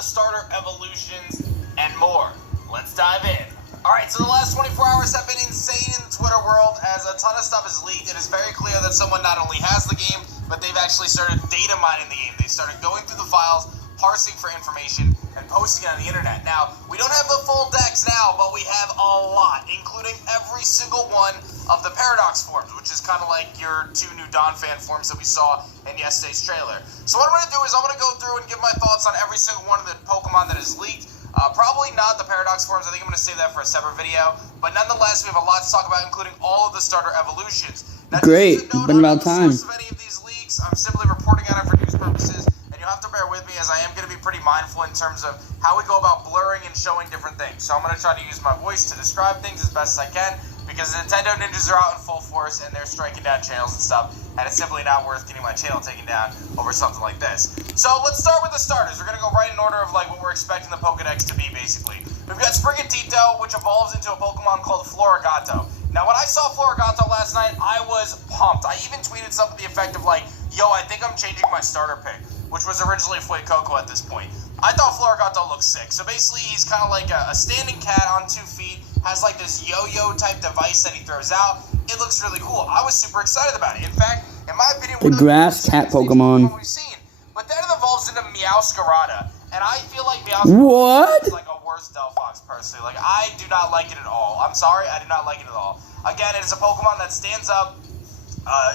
the starter evolutions, and more. Let's dive in. Alright, so the last 24 hours have been insane in the Twitter world as a ton of stuff is leaked. It is very clear that someone not only has the game, but they've actually started data mining the game. They started going through the files, parsing for information, and posting it on the internet. Now, we don't have the full decks now, but we have a lot, including every single one of the Paradox forms, which is kind of like your 2 new Dawn fan forms that we saw in yesterday's trailer. So what I'm going to do is I'm going to go through and give my thoughts on every single one of the Pokemon that is leaked. Probably not the Paradox forms. I think I'm going to save that for a separate video. But nonetheless, we have a lot to talk about, including all of the starter evolutions. Now, great. It's been about time. Of any of these leaks, I'm simply reporting on it for news purposes, and you'll have to bear with me as I am going to be pretty mindful in terms of how we go about blurring and showing different things. So I'm going to try to use my voice to describe things as best as I can, because the Nintendo ninjas are out in full force and they're striking down channels and stuff, and it's simply not worth getting my channel taken down over something like this. So let's start with the starters. We're going to go right in order of like what we're expecting the Pokedex to be, basically. We've got Sprigatito, which evolves into a Pokemon called Florigato. Now, when I saw Florigato last night, I was pumped. I even tweeted something to the effect of like, yo, I think I'm changing my starter pick, which was originally Fuecoco at this point. I thought Florigato looked sick. So basically, he's kind of like a standing cat on 2 feet, has like this yo-yo type device that he throws out. It looks really cool. I was super excited about it. In fact, in my opinion, the grass cat Pokemon we've seen. But then it evolves into Meowscarada, and I feel like Meowscarada is like a worse Delphox, personally. Like, I do not like it at all. I'm sorry, I do not like it at all. Again, it is a Pokemon that stands up.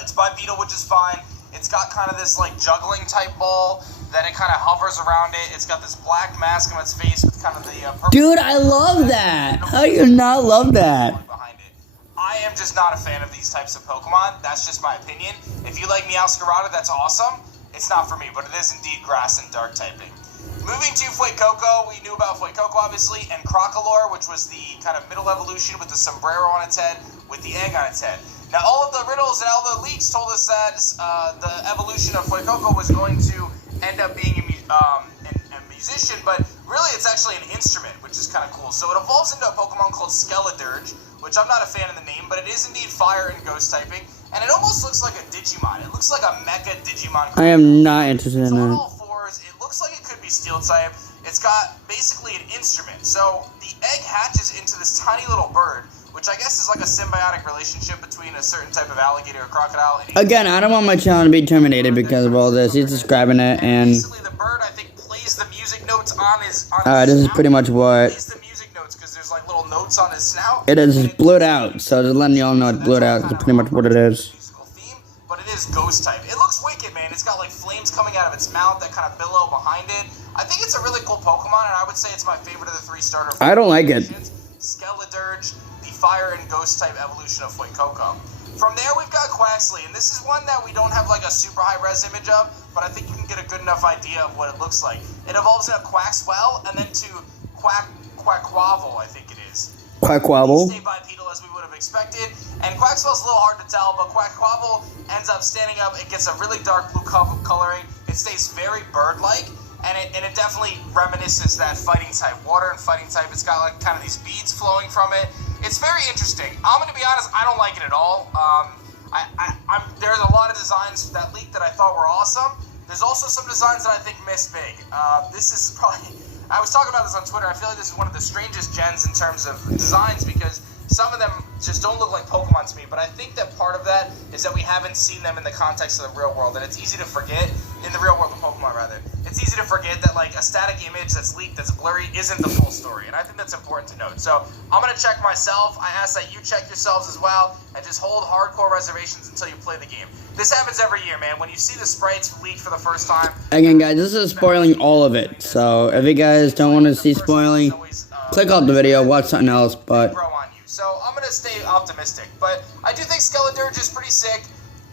It's bipedal, which is fine. It's got kind of this like juggling type ball that it kind of hovers around it. It's got this black mask on its face with kind of the purple. Dude, I love that. How do you not love that? Behind it. I am just not a fan of these types of Pokemon. That's just my opinion. If you like Meowscarada, that's awesome. It's not for me, but it is indeed grass and dark typing. Moving to Fuecoco, we knew about Fuecoco obviously, and Crocolore, which was the kind of middle evolution with the sombrero on its head, with the egg on its head. Now, all of the riddles and all the leaks told us that the evolution of Fuecoco was going to end up being a musician, but really it's actually an instrument, which is kind of cool. So it evolves into a Pokemon called Skeledirge, which I'm not a fan of the name, but it is indeed fire and ghost typing, and it almost looks like a Digimon. It looks like a Mecha Digimon. I am not interested in that. that. On all fours, it looks like it could be Steel type. It's got basically an instrument. So the egg hatches into this tiny little bird, which I guess is like a symbiotic relationship between a certain type of alligator or crocodile. Again, I don't want my channel to be terminated because of all this. He's describing it, and basically the bird, I think, plays the music notes on his this is pretty much what. Plays the music notes because there's like little notes on his snout. It is blurred out, so just letting y'all know it's blurred out. That's pretty much what it is. Musical theme, but it is ghost type. It looks wicked, man. It's got like flames coming out of its mouth that kind of billow behind it. I think it's a really cool Pokemon, and I would say it's my favorite of the 3 starter. I don't like it. Skeledirge, the fire and ghost type evolution of Fuecoco. From there, we've got Quaxley, and this is one that we don't have like a super high res image of, but I think you can get a good enough idea of what it looks like. It evolves into Quaxwell, and then to Quackquavel, I think it is. Quackquavel. Stay bipedal as we would have expected, and Quaxwell's a little hard to tell, but Quackquavel ends up standing up. It gets a really dark blue coloring. It stays very bird-like, and it definitely reminisces that fighting type, water and fighting type. It's got like kind of these beads flowing from it. It's very interesting. I'm going to be honest, I don't like it at all. There's a lot of designs that leaked that I thought were awesome. There's also some designs that I think missed big. This is probably, I was talking about this on Twitter. I feel like this is one of the strangest gens in terms of designs because some of them just don't look like Pokemon to me, but I think that part of that is that we haven't seen them in the context of the real world, and it's easy to forget, in the real world of Pokemon rather, it's easy to forget that like a static image that's leaked, that's blurry, isn't the full story, and I think that's important to note. So I'm going to check myself. I ask that you check yourselves as well, and just hold hardcore reservations until you play the game. This happens every year, man. When you see the sprites leaked for the first time... Again, guys, this is spoiling all of it, so if you guys don't want to see spoiling, click off the video, watch something else, but... So I'm going to stay optimistic, but I do think Skeledirge is pretty sick.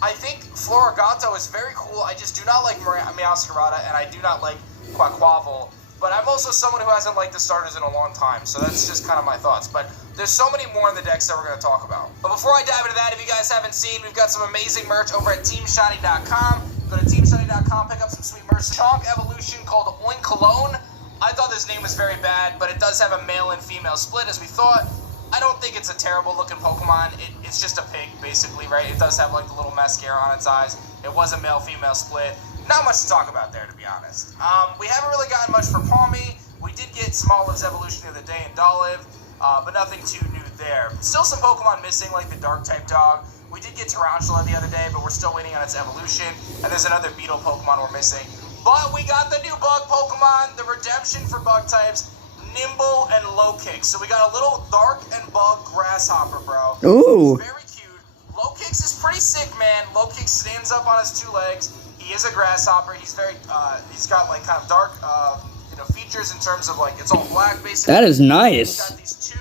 I think Florigato is very cool. I just do not like Meowscarada, and I do not like Quackquavel. But I'm also someone who hasn't liked the starters in a long time, so that's just kind of my thoughts. But there's so many more in the decks that we're going to talk about. But before I dive into that, if you guys haven't seen, we've got some amazing merch over at TeamShiny.com. Go to TeamShiny.com, pick up some sweet merch. Chonk evolution called Oinkologne. I thought this name was very bad, but it does have a male and female split, as we thought. I don't think it's a terrible looking Pokemon. It's just a pig, basically, right? It does have like the little mascara on its eyes. It was a male-female split. not much to talk about there, to be honest. We haven't really gotten much for Palmy. We did get Smolive's evolution the other day in Dolive, but nothing too new there. Still some Pokemon missing, like the Dark-type dog. We did get Tarantula the other day, but we're still waiting on its evolution. And there's another Beetle Pokemon we're missing. But we got the new Bug Pokemon, the redemption for Bug types, Nimble and Low Kick. So we got a little Dark and Bug Grasshopper, bro. Ooh. It's very cute. Low Kicks is pretty sick, man. Low Kick stands up on his 2 legs. He is a grasshopper. He's very, he's got like kind of dark, features in terms of like, it's all black basically. That is nice. He's got these 2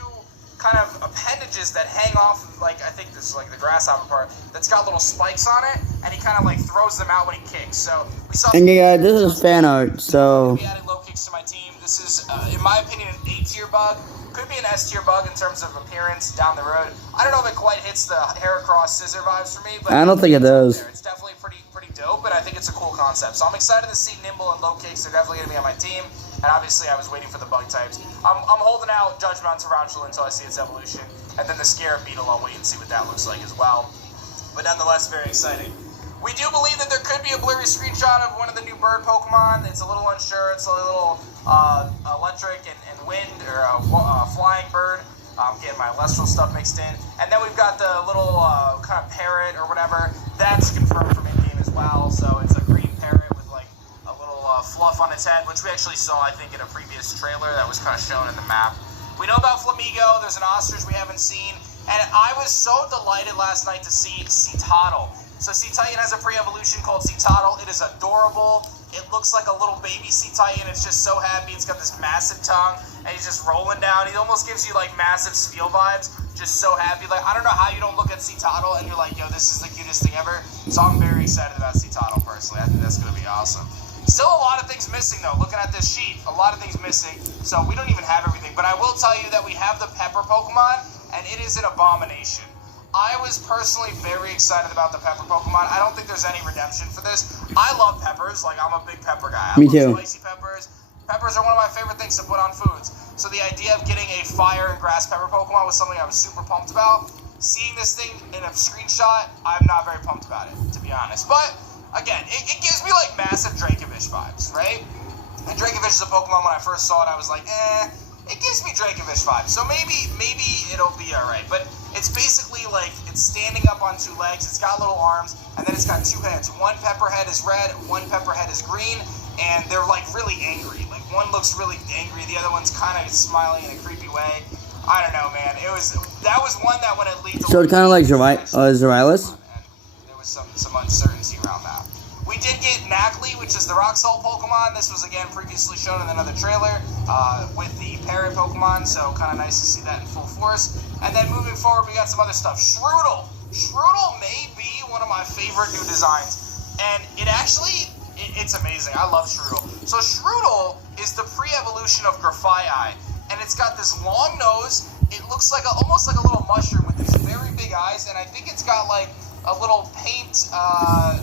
kind of appendages that hang off, like, I think this is like the grasshopper part, that's got little spikes on it, and he kind of like throws them out when he kicks. So we saw. And yeah, this is fan art, so. We added Low Kicks to my team. This is, in my opinion, an A-tier bug. Could be an S-tier bug in terms of appearance down the road. I don't know if it quite hits the Heracross Scissor vibes for me, but I don't think it does. It's definitely pretty dope, and I think it's a cool concept. So I'm excited to see Nimble and Low Kicks. They're definitely going to be on my team. And obviously, I was waiting for the bug types. I'm holding out Judgment on Tarantula until I see its evolution. And then the Scarab Beetle, I'll wait and see what that looks like as well. But nonetheless, very exciting. We do believe that there could be a blurry screenshot of one of the new bird Pokemon. It's a little unsure. It's a little electric and wind, or flying bird. I'm getting my Lestral stuff mixed in. And then we've got the little kind of parrot or whatever. That's confirmed from in-game as well. So it's a green parrot with like a little fluff on its head, which we actually saw, I think, in a previous trailer that was kind of shown in the map. We know about Flamigo. There's an ostrich we haven't seen. And I was so delighted last night to see Citadel. So C-Titan has a pre-evolution called Citadel. It is adorable. It looks like a little baby C-Titan. It's just so happy. It's got this massive tongue, and he's just rolling down. He almost gives you, like, massive Steel vibes. Just so happy. Like, I don't know how you don't look at Citadel and you're like, yo, this is the cutest thing ever. So I'm very excited about Citadel, personally. I think that's going to be awesome. Still a lot of things missing, though. Looking at this sheet, a lot of things missing. So we don't even have everything. But I will tell you that we have the Pepper Pokemon, and it is an abomination. I was personally very excited about the Pepper Pokemon. I don't think there's any redemption for this. I love peppers. Like, I'm a big pepper guy. Me too. Spicy peppers. Peppers are one of my favorite things to put on foods. So the idea of getting a fire and grass pepper Pokemon was something I was super pumped about. Seeing this thing in a screenshot, I'm not very pumped about it, to be honest. But, again, it gives me, like, massive Dracovish vibes, right? And Dracovish is a Pokemon, when I first saw it, I was like, it gives me Dracovish vibes, so maybe it'll be alright. But it's basically like, it's standing up on 2 legs, it's got little arms, and then it's got 2 heads. One pepper head is red, one pepper head is green, and they're like really angry. Like, one looks really angry, the other one's kind of smiling in a creepy way. I don't know, man. That was one that when it leads. So it's kind of like Zerialis? And there was some uncertainty around that. We did get Nacli, which is the Rock Salt Pokemon. This was, again, previously shown in another trailer with the Parrot Pokemon, so kind of nice to see that in full force. And then moving forward, we got some other stuff. Shroodle. Shroodle may be one of my favorite new designs. And it's amazing. I love Shroodle. So Shroodle is the pre-evolution of Grafaiai. And it's got this long nose. It looks like almost like a little mushroom with these very big eyes. And I think it's got like a little paint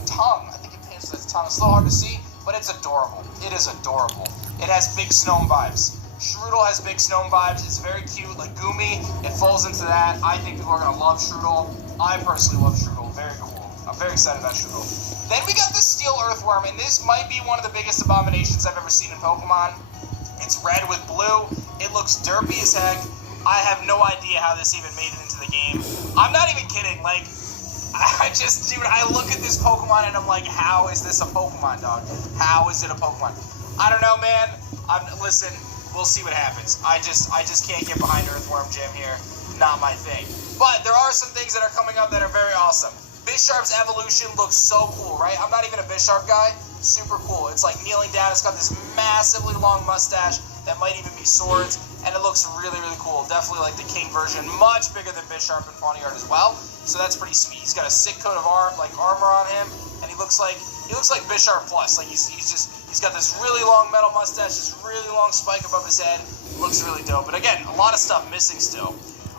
tongue. Its tongue. It's a little hard to see, but it's adorable. It is adorable. It has big Snom vibes. Shroodle has big Snom vibes. It's very cute, like Goomy. It falls into that. I think people are going to love Shroodle. I personally love Shroodle. Very cool. I'm very excited about Shroodle. Then we got the Steel Earthworm, and this might be one of the biggest abominations I've ever seen in Pokemon. It's red with blue. It looks derpy as heck. I have no idea how this even made it into the game. I'm not even kidding. Like, I look at this Pokemon and I'm like, how is this a Pokemon, dog? How is it a Pokemon? I don't know, man. Listen, we'll see what happens. I just can't get behind Earthworm Jim here. Not my thing. But there are some things that are coming up that are very awesome. Bisharp's evolution looks so cool, right? I'm not even a Bisharp guy. Super cool. It's like kneeling down. It's got this massively long mustache that might even be swords, and it looks really, really cool. Definitely like the King version, much bigger than Bisharp and Pawniard as well. So that's pretty sweet. He's got a sick coat of armor on him, and he looks like Bisharp plus. Like he's got this really long metal mustache, this really long spike above his head. Looks really dope. But again, a lot of stuff missing still.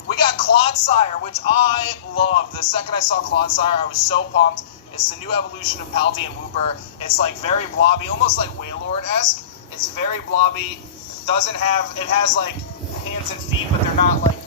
We got Clodsire, which I loved. The second I saw Clodsire, I was so pumped. It's the new evolution of Paldean Wooper. It's like very blobby, almost like Wailord-esque. It's very blobby. It has like hands and feet, but they're not like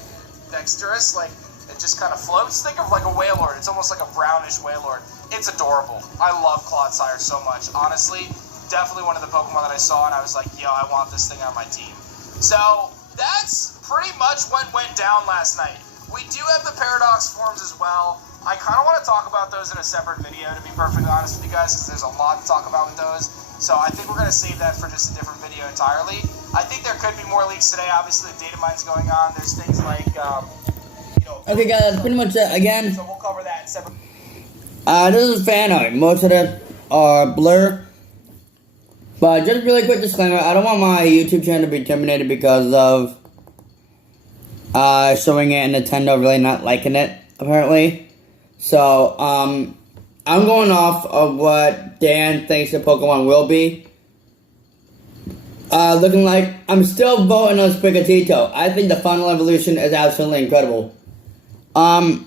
dexterous. Like, it just kind of floats. Think of like a Wailord. It's almost like a brownish Wailord. it's adorable. I love Clodsire so much. Honestly, definitely one of the Pokemon that I saw, and I was like, yo, I want this thing on my team. So that's pretty much what went down last night. We do have the Paradox forms as well. I kind of want to talk about those in a separate video, to be perfectly honest with you guys, because there's a lot to talk about with those. So I think we're going to save that for just a different video entirely. I think there could be more leaks today. Obviously, the data mine's going on. There's things like, Okay, guys, that's pretty much it. Again, so we'll cover that in separate. this is fan art. Most of it are blur. But just really quick disclaimer, I don't want my YouTube channel to be terminated because of showing it and Nintendo really not liking it, apparently. So, I'm going off of what Dan thinks the Pokemon will be. Looking like, I'm still voting on Sprigatito. I think the final evolution is absolutely incredible. I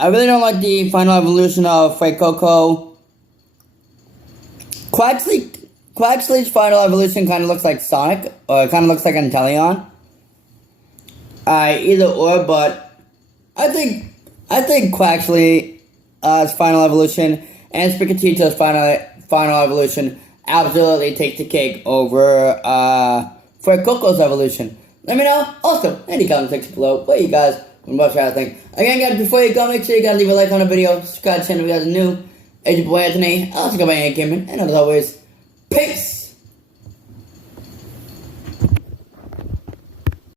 really don't like the final evolution of Fuecoco. Quaxly's final evolution kind of looks like Sonic, or it kind of looks like Inteleon. Either or, but I think Quaxly's final evolution and Sprigatito's final evolution absolutely takes the cake over Fuecoco's evolution. Let me know. Also, any comment section below what you guys what you think. Again, guys, before you go, make sure you guys leave a like on the video, subscribe to the channel if you guys are new. It's your boy Anthony. I also go by Ann Cameron, and as always, peace.